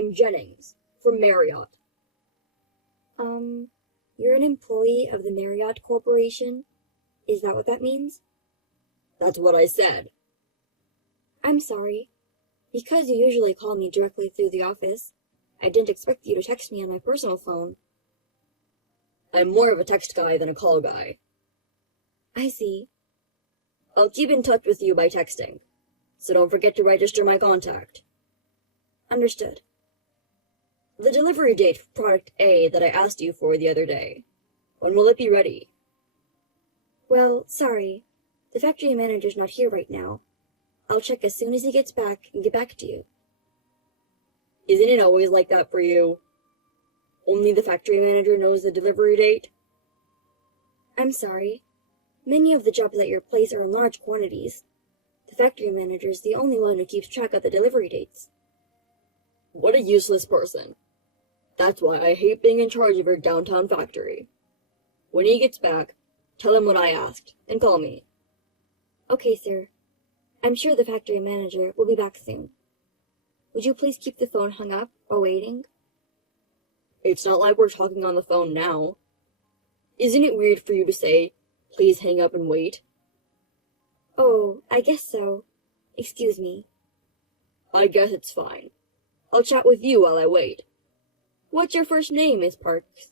I'm Jennings, from Marriott. You're an employee of the Marriott Corporation? Is that what that means? That's what I said. I'm sorry. Because you usually call me directly through the office, I didn't expect you to text me on my personal phone. I'm more of a text guy than a call guy. I see. I'll keep in touch with you by texting, so don't forget to register my contact. Understood. The delivery date for product A that I asked you for the other day. When will it be ready? Well, sorry. The factory manager's not here right now. I'll check as soon as he gets back and get back to you. Isn't it always like that for you? Only the factory manager knows the delivery date? I'm sorry. Many of the jobs at your place are in large quantities. The factory manager's the only one who keeps track of the delivery dates. What a useless person. That's why I hate being in charge of your downtown factory. When he gets back, tell him what I asked, and call me. Okay, sir. I'm sure the factory manager will be back soon. Would you please keep the phone hung up while waiting? It's not like we're talking on the phone now. Isn't it weird for you to say, please hang up and wait? Oh, I guess so. Excuse me. I guess it's fine. I'll chat with you while I wait. What's your first name, Miss Parks?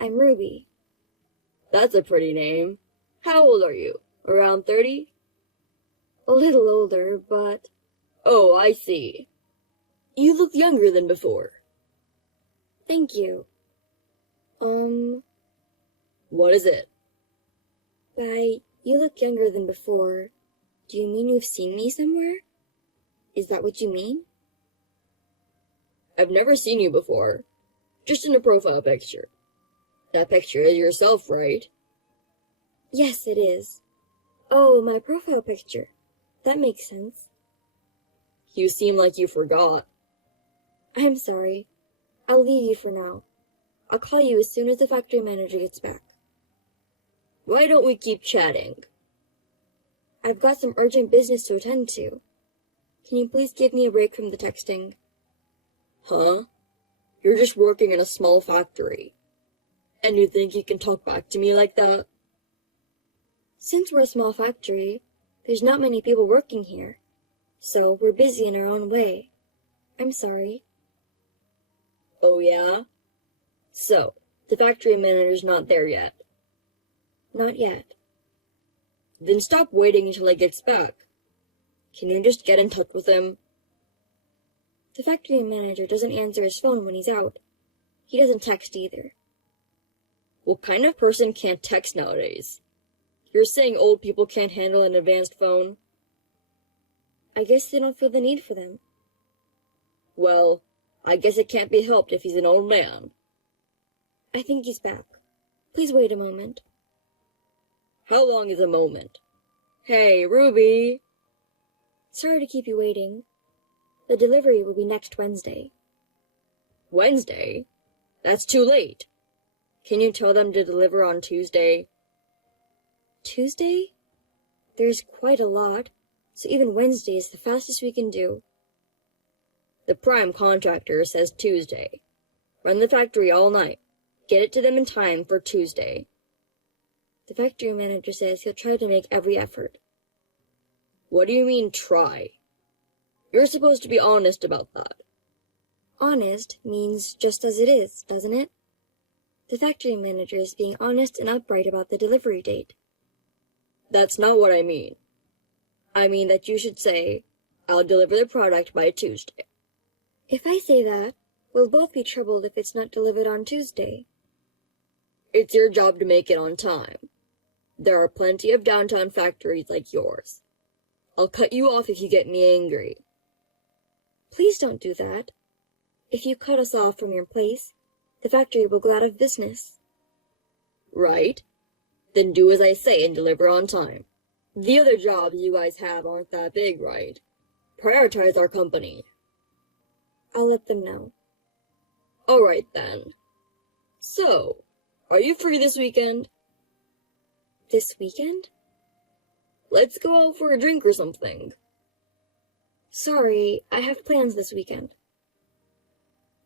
I'm Ruby. That's a pretty name. How old are you? Around 30? A little older, but... Oh, I see. You look younger than before. Thank you. What is it? By you look younger than before, do you mean you've seen me somewhere? Is that what you mean? I've never seen you before. Just in a profile picture. That picture is yourself, right? Yes, it is. Oh, my profile picture. That makes sense. You seem like you forgot. I'm sorry. I'll leave you for now. I'll call you as soon as the factory manager gets back. Why don't we keep chatting? I've got some urgent business to attend to. Can you please give me a break from the texting? Huh? You're just working in a small factory. And you think you can talk back to me like that? Since we're a small factory, there's not many people working here. So we're busy in our own way. I'm sorry. Oh, yeah? So, the factory manager's not there yet? Not yet. Then stop waiting until he gets back. Can you just get in touch with him? The factory manager doesn't answer his phone when he's out. He doesn't text either. What kind of person can't text nowadays? You're saying old people can't handle an advanced phone? I guess they don't feel the need for them. Well, I guess it can't be helped if he's an old man. I think he's back. Please wait a moment. How long is a moment? Hey, Ruby! Sorry to keep you waiting. The delivery will be next Wednesday. Wednesday? That's too late. Can you tell them to deliver on Tuesday? Tuesday? There's quite a lot, so even Wednesday is the fastest we can do. The prime contractor says Tuesday. Run the factory all night. Get it to them in time for Tuesday. The factory manager says he'll try to make every effort. What do you mean, try? You're supposed to be honest about that. Honest means just as it is, doesn't it? The factory manager is being honest and upright about the delivery date. That's not what I mean. I mean that you should say, I'll deliver the product by Tuesday. If I say that, we'll both be troubled if it's not delivered on Tuesday. It's your job to make it on time. There are plenty of downtown factories like yours. I'll cut you off if you get me angry. Please don't do that. If you cut us off from your place, the factory will go out of business. Right? Then do as I say and deliver on time. The other jobs you guys have aren't that big, right? Prioritize our company. I'll let them know. All right, then. So, are you free this weekend? This weekend? Let's go out for a drink or something. Sorry, I have plans this weekend.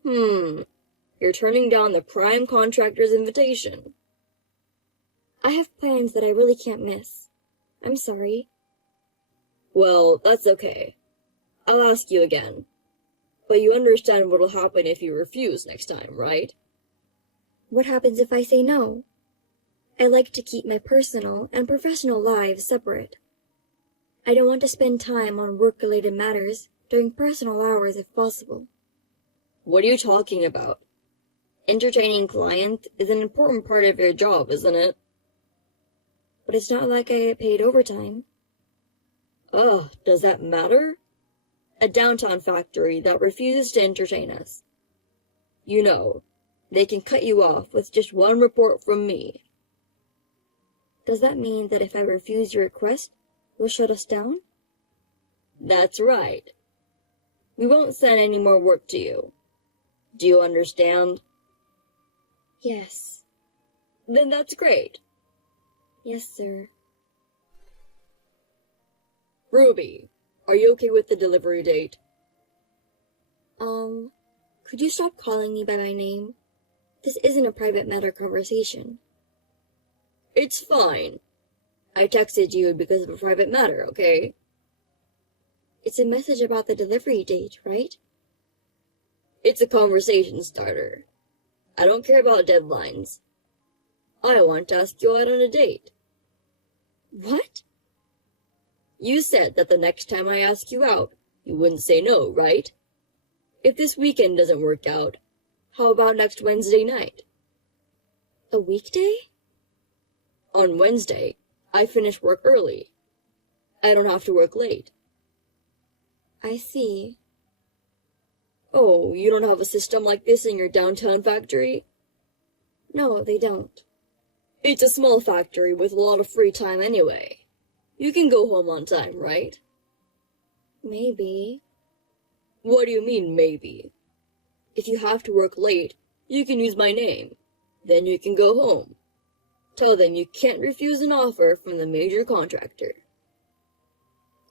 You're turning down the prime contractor's invitation. I have plans that I really can't miss. I'm sorry. Well, that's okay. I'll ask you again. But you understand what'll happen if you refuse next time, right? What happens if I say no? I like to keep my personal and professional lives separate. I don't want to spend time on work-related matters during personal hours if possible. What are you talking about? Entertaining clients is an important part of your job, isn't it? But it's not like I get paid overtime. Ugh, does that matter? A downtown factory that refuses to entertain us. You know, they can cut you off with just one report from me. Does that mean that if I refuse your request, you'll shut us down? That's right. We won't send any more work to you. Do you understand? Yes. Then that's great. Yes, sir. Ruby, are you okay with the delivery date? Could you stop calling me by my name? This isn't a private matter conversation. It's fine. I texted you because of a private matter, okay? It's a message about the delivery date, right? It's a conversation starter. I don't care about deadlines. I want to ask you out on a date. What? You said that the next time I ask you out, you wouldn't say no, right? If this weekend doesn't work out, how about next Wednesday night? A weekday? On Wednesday, I finish work early. I don't have to work late. I see. Oh, you don't have a system like this in your downtown factory? No, they don't. It's a small factory with a lot of free time anyway. You can go home on time, right? Maybe. What do you mean, maybe? If you have to work late, you can use my name. Then you can go home. Tell them you can't refuse an offer from the major contractor.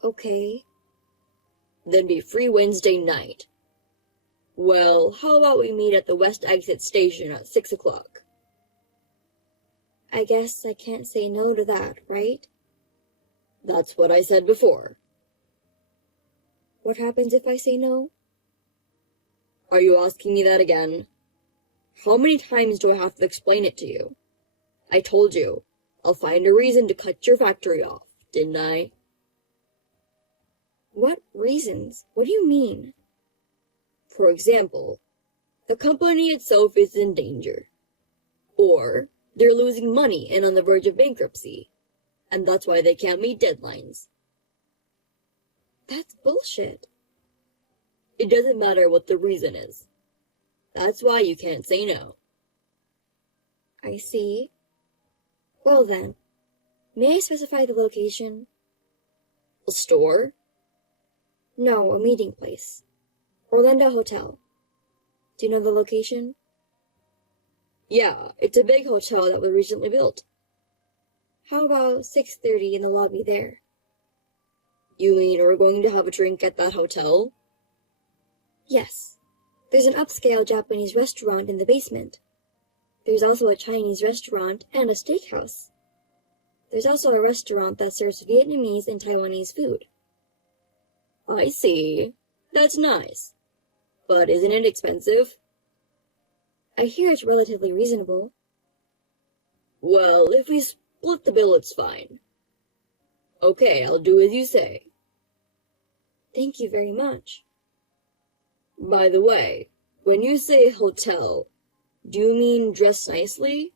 Okay. Then be free Wednesday night. Well, how about we meet at the West Exit Station at 6 o'clock? I guess I can't say no to that, right? That's what I said before. What happens if I say no? Are you asking me that again? How many times do I have to explain it to you? I told you, I'll find a reason to cut your factory off, didn't I? What reasons? What do you mean? For example, the company itself is in danger. Or they're losing money and on the verge of bankruptcy, and that's why they can't meet deadlines. That's bullshit. It doesn't matter what the reason is. That's why you can't say no. I see. Well then, may I specify the location? A store? No, a meeting place. Orlando Hotel. Do you know the location? Yeah, it's a big hotel that was recently built. How about 6:30 in the lobby there? You mean we're going to have a drink at that hotel? Yes. There's an upscale Japanese restaurant in the basement. There's also a Chinese restaurant and a steakhouse. There's also a restaurant that serves Vietnamese and Taiwanese food. I see. That's nice. But isn't it expensive? I hear it's relatively reasonable. Well, if we split the bill, it's fine. Okay, I'll do as you say. Thank you very much. By the way, when you say hotel, do you mean dress nicely?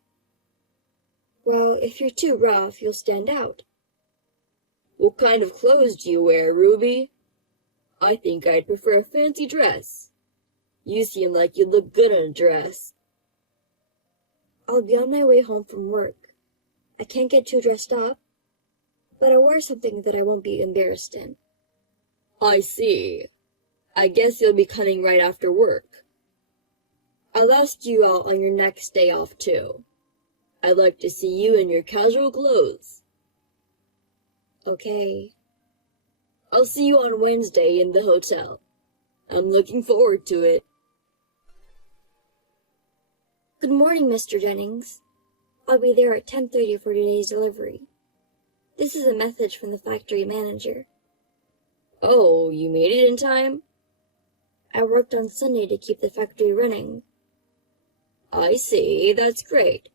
Well, if you're too rough, you'll stand out. What kind of clothes do you wear, Ruby? I think I'd prefer a fancy dress. You seem like you look good in a dress. I'll be on my way home from work. I can't get too dressed up, but I'll wear something that I won't be embarrassed in. I see. I guess you'll be cutting right after work. I'll ask you out on your next day off, too. I'd like to see you in your casual clothes. Okay. I'll see you on Wednesday in the hotel. I'm looking forward to it. Good morning, Mr. Jennings. I'll be there at 10:30 for today's delivery. This is a message from the factory manager. Oh, you made it in time? I worked on Sunday to keep the factory running. I see, that's great.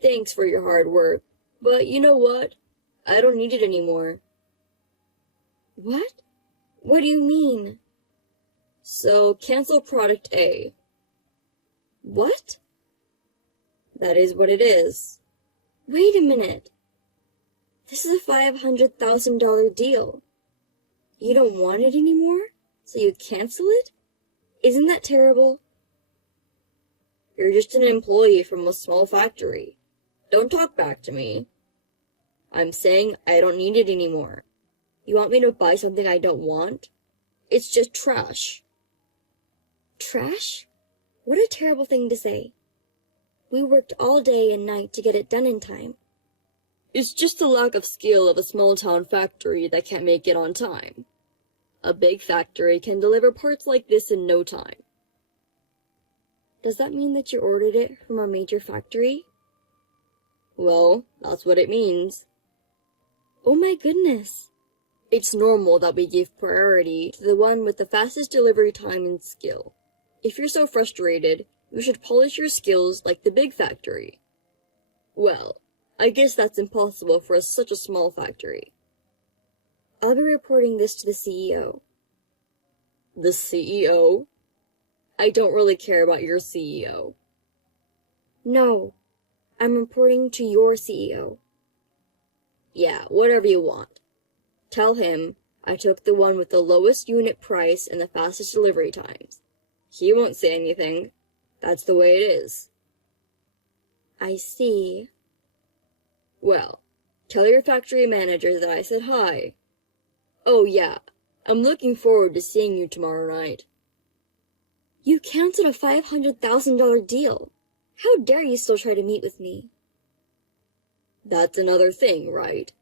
Thanks for your hard work. But you know what? I don't need it anymore. What? What do you mean? So, cancel product A. What? That is what it is. Wait a minute. This is a $500,000 deal. You don't want it anymore? So you cancel it? Isn't that terrible? You're just an employee from a small factory. Don't talk back to me. I'm saying I don't need it anymore. You want me to buy something I don't want? It's just trash. Trash? What a terrible thing to say. We worked all day and night to get it done in time. It's just the lack of skill of a small-town factory that can't make it on time. A big factory can deliver parts like this in no time. Does that mean that you ordered it from a major factory? Well, that's what it means. Oh my goodness. It's normal that we give priority to the one with the fastest delivery time and skill. If you're so frustrated, you should polish your skills like the big factory. Well, I guess that's impossible for such a small factory. I'll be reporting this to the CEO. The CEO? I don't really care about your CEO. No, I'm reporting to your CEO. Yeah, whatever you want. Tell him I took the one with the lowest unit price and the fastest delivery times. He won't say anything. That's the way it is. I see. Well, tell your factory manager that I said hi. Oh yeah, I'm looking forward to seeing you tomorrow night. You canceled a $500,000 deal. How dare you still try to meet with me? That's another thing, right?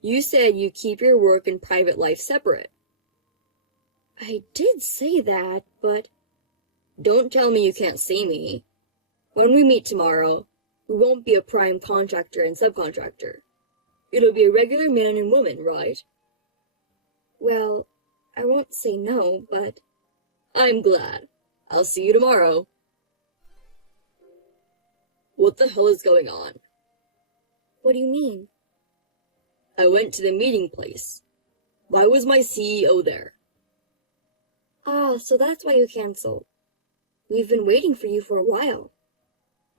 You said you keep your work and private life separate. I did say that, but... Don't tell me you can't see me. When we meet tomorrow, we won't be a prime contractor and subcontractor. It'll be a regular man and woman, right? Well, I won't say no, but... I'm glad. I'll see you tomorrow. What the hell is going on? What do you mean? I went to the meeting place. Why was my CEO there? Ah, so that's why you canceled. We've been waiting for you for a while.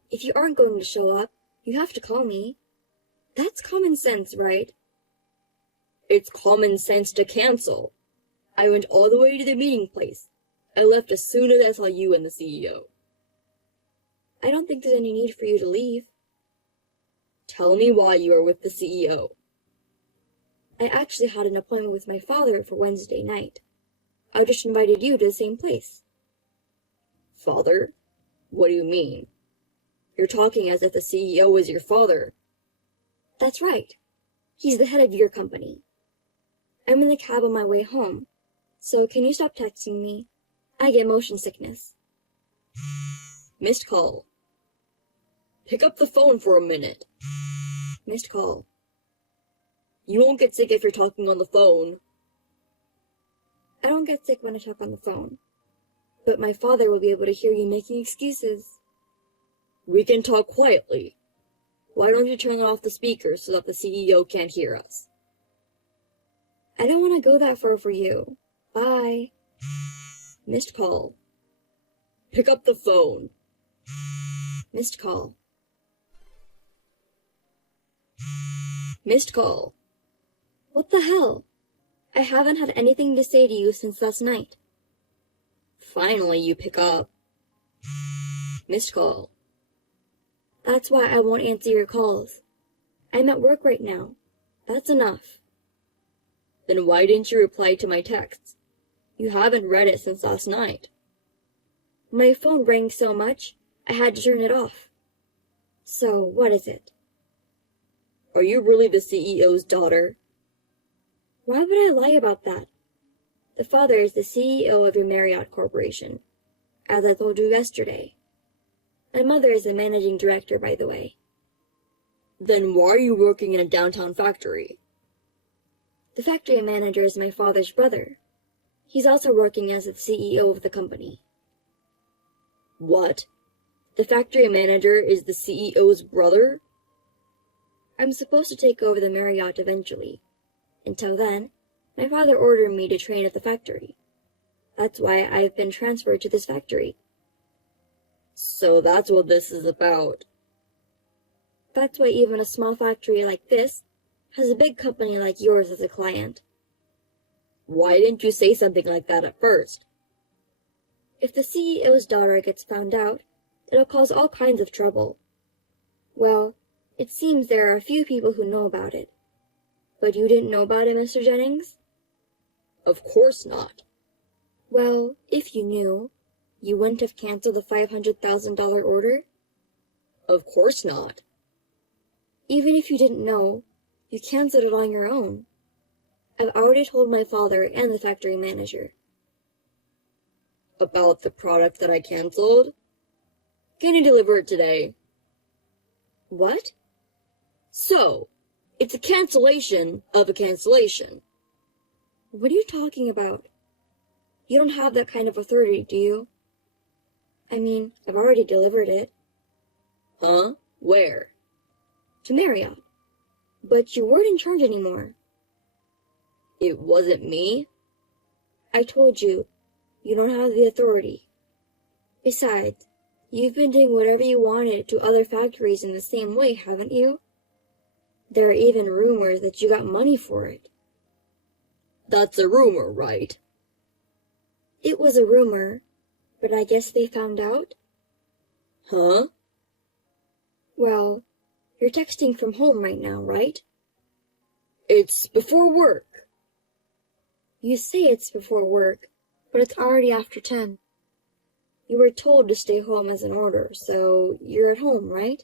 If you aren't going to show up, you have to call me. That's common sense, right? It's common sense to cancel. I went all the way to the meeting place. I left as soon as I saw you and the CEO. I don't think there's any need for you to leave. Tell me why you are with the CEO. I actually had an appointment with my father for Wednesday night. I just invited you to the same place. Father? What do you mean? You're talking as if the CEO is your father. That's right. He's the head of your company. I'm in the cab on my way home, so can you stop texting me? I get motion sickness. Missed call. Pick up the phone for a minute. Missed call. You won't get sick if you're talking on the phone. I don't get sick when I talk on the phone, but my father will be able to hear you making excuses. We can talk quietly. Why don't you turn off the speaker so that the CEO can't hear us? I don't want to go that far for you. Bye. Missed call. Pick up the phone. Missed call. Missed call. What the hell? I haven't had anything to say to you since last night. Finally, you pick up. Missed call. That's why I won't answer your calls. I'm at work right now. That's enough. Then why didn't you reply to my texts? You haven't read it since last night. My phone rang so much, I had to turn it off. So, what is it? Are you really the CEO's daughter? Why would I lie about that? The father is the CEO of your Marriott Corporation, as I told you yesterday. My mother is the managing director, by the way. Then why are you working in a downtown factory? The factory manager is my father's brother. He's also working as the CEO of the company. What? The factory manager is the CEO's brother? I'm supposed to take over the Marriott eventually. Until then, my father ordered me to train at the factory. That's why I've been transferred to this factory. So that's what this is about. That's why even a small factory like this has a big company like yours as a client. Why didn't you say something like that at first? If the CEO's daughter gets found out, it'll cause all kinds of trouble. Well, it seems there are a few people who know about it. But you didn't know about it, Mr. Jennings? Of course not. Well, if you knew, you wouldn't have canceled the $500,000 order? Of course not. Even if you didn't know, you canceled it on your own. I've already told my father and the factory manager. About the product that I canceled? Can you deliver it today? What? So, it's a cancellation of a cancellation. What are you talking about? You don't have that kind of authority, do you? I mean, I've already delivered it. Huh? Where? To Marriott. But you weren't in charge anymore. It wasn't me? I told you, you don't have the authority. Besides, you've been doing whatever you wanted to other factories in the same way, haven't you? There are even rumors that you got money for it. That's a rumor, right? It was a rumor, but I guess they found out? Huh? Well, you're texting from home right now, right? It's before work. You say it's before work, but it's already after 10. You were told to stay home as an order, so you're at home, right?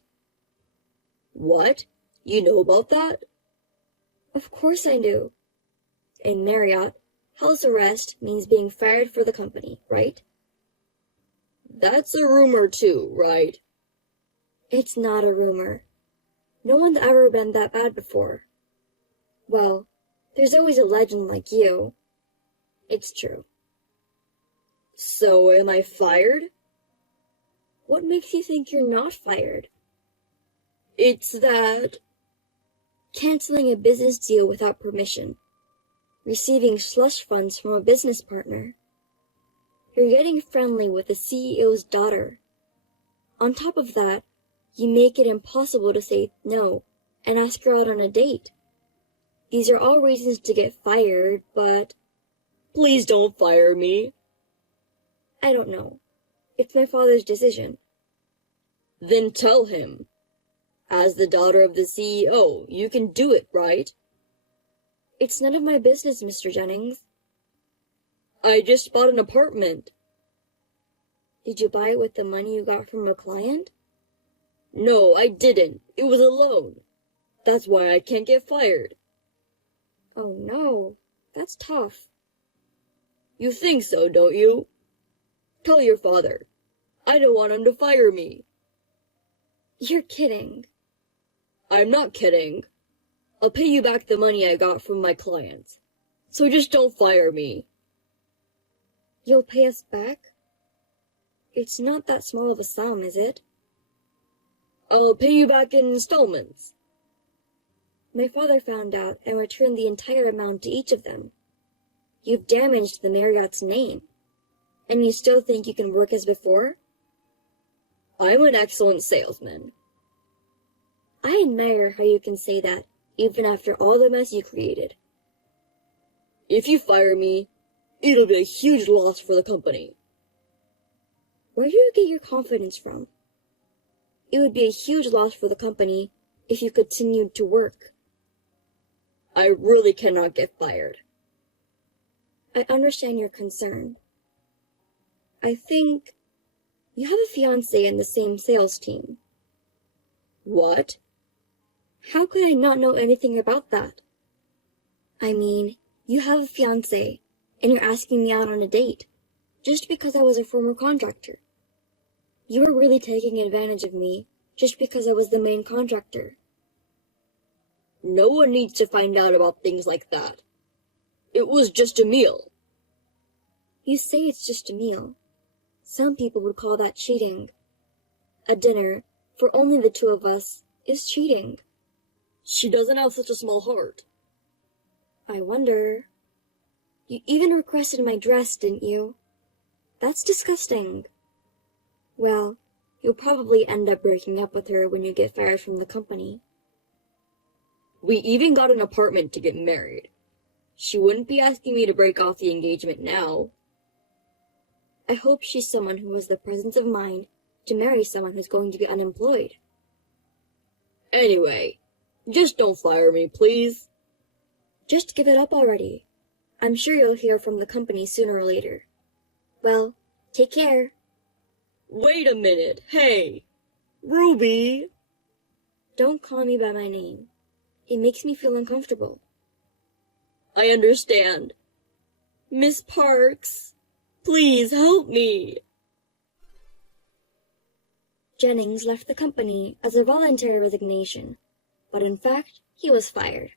What? You know about that? Of course I do. In Marriott, house arrest means being fired for the company, right? That's a rumor too, right? It's not a rumor. No one's ever been that bad before. Well, there's always a legend like you. It's true. So am I fired? What makes you think you're not fired? It's that... Canceling a business deal without permission. Receiving slush funds from a business partner. You're getting friendly with the CEO's daughter. On top of that, you make it impossible to say no and ask her out on a date. These are all reasons to get fired, but... Please don't fire me. I don't know. It's my father's decision. Then tell him. As the daughter of the CEO, you can do it, right? It's none of my business, Mr. Jennings. I just bought an apartment. Did you buy it with the money you got from a client? No, I didn't. It was a loan. That's why I can't get fired. Oh no, that's tough. You think so, don't you? Tell your father. I don't want him to fire me. You're kidding. I'm not kidding. I'll pay you back the money I got from my clients. So just don't fire me. You'll pay us back? It's not that small of a sum, is it? I'll pay you back in installments. My father found out and returned the entire amount to each of them. You've damaged the Marriott's name. And you still think you can work as before? I'm an excellent salesman. I admire how you can say that, even after all the mess you created. If you fire me, it'll be a huge loss for the company. Where do you get your confidence from? It would be a huge loss for the company if you continued to work. I really cannot get fired. I understand your concern. I think you have a fiancé in the same sales team. What? How could I not know anything about that? I mean, you have a fiancé, and you're asking me out on a date, just because I was a former contractor. You were really taking advantage of me just because I was the main contractor. No one needs to find out about things like that. It was just a meal. You say it's just a meal. Some people would call that cheating. A dinner, for only the two of us, is cheating. She doesn't have such a small heart. I wonder. You even requested my dress, didn't you? That's disgusting. Well, you'll probably end up breaking up with her when you get fired from the company. We even got an apartment to get married. She wouldn't be asking me to break off the engagement now. I hope she's someone who has the presence of mind to marry someone who's going to be unemployed. Anyway, just don't fire me, please. Just give it up already. I'm sure you'll hear from the company sooner or later. Well, take care. Wait a minute, hey! Ruby! Don't call me by my name. It makes me feel uncomfortable. I understand. Miss Parks, please help me. Jennings left the company as a voluntary resignation, but in fact, he was fired.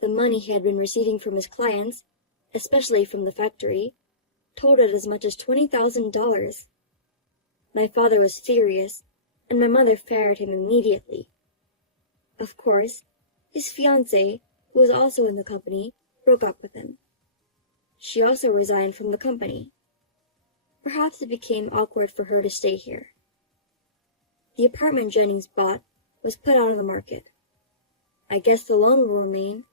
The money he had been receiving from his clients, especially from the factory, totaled as much as $20,000. My father was furious, and my mother fired him immediately. Of course, his fiancée, who was also in the company, broke up with him. She also resigned from the company. Perhaps it became awkward for her to stay here. The apartment Jennings bought was put out on the market. I guess the loan will remain.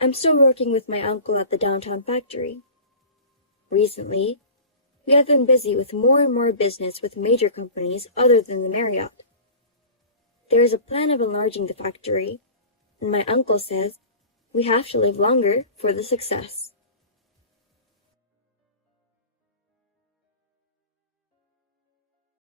I'm still working with my uncle at the downtown factory. Recently, we have been busy with more and more business with major companies other than the Marriott. There is a plan of enlarging the factory, and my uncle says we have to live longer for the success.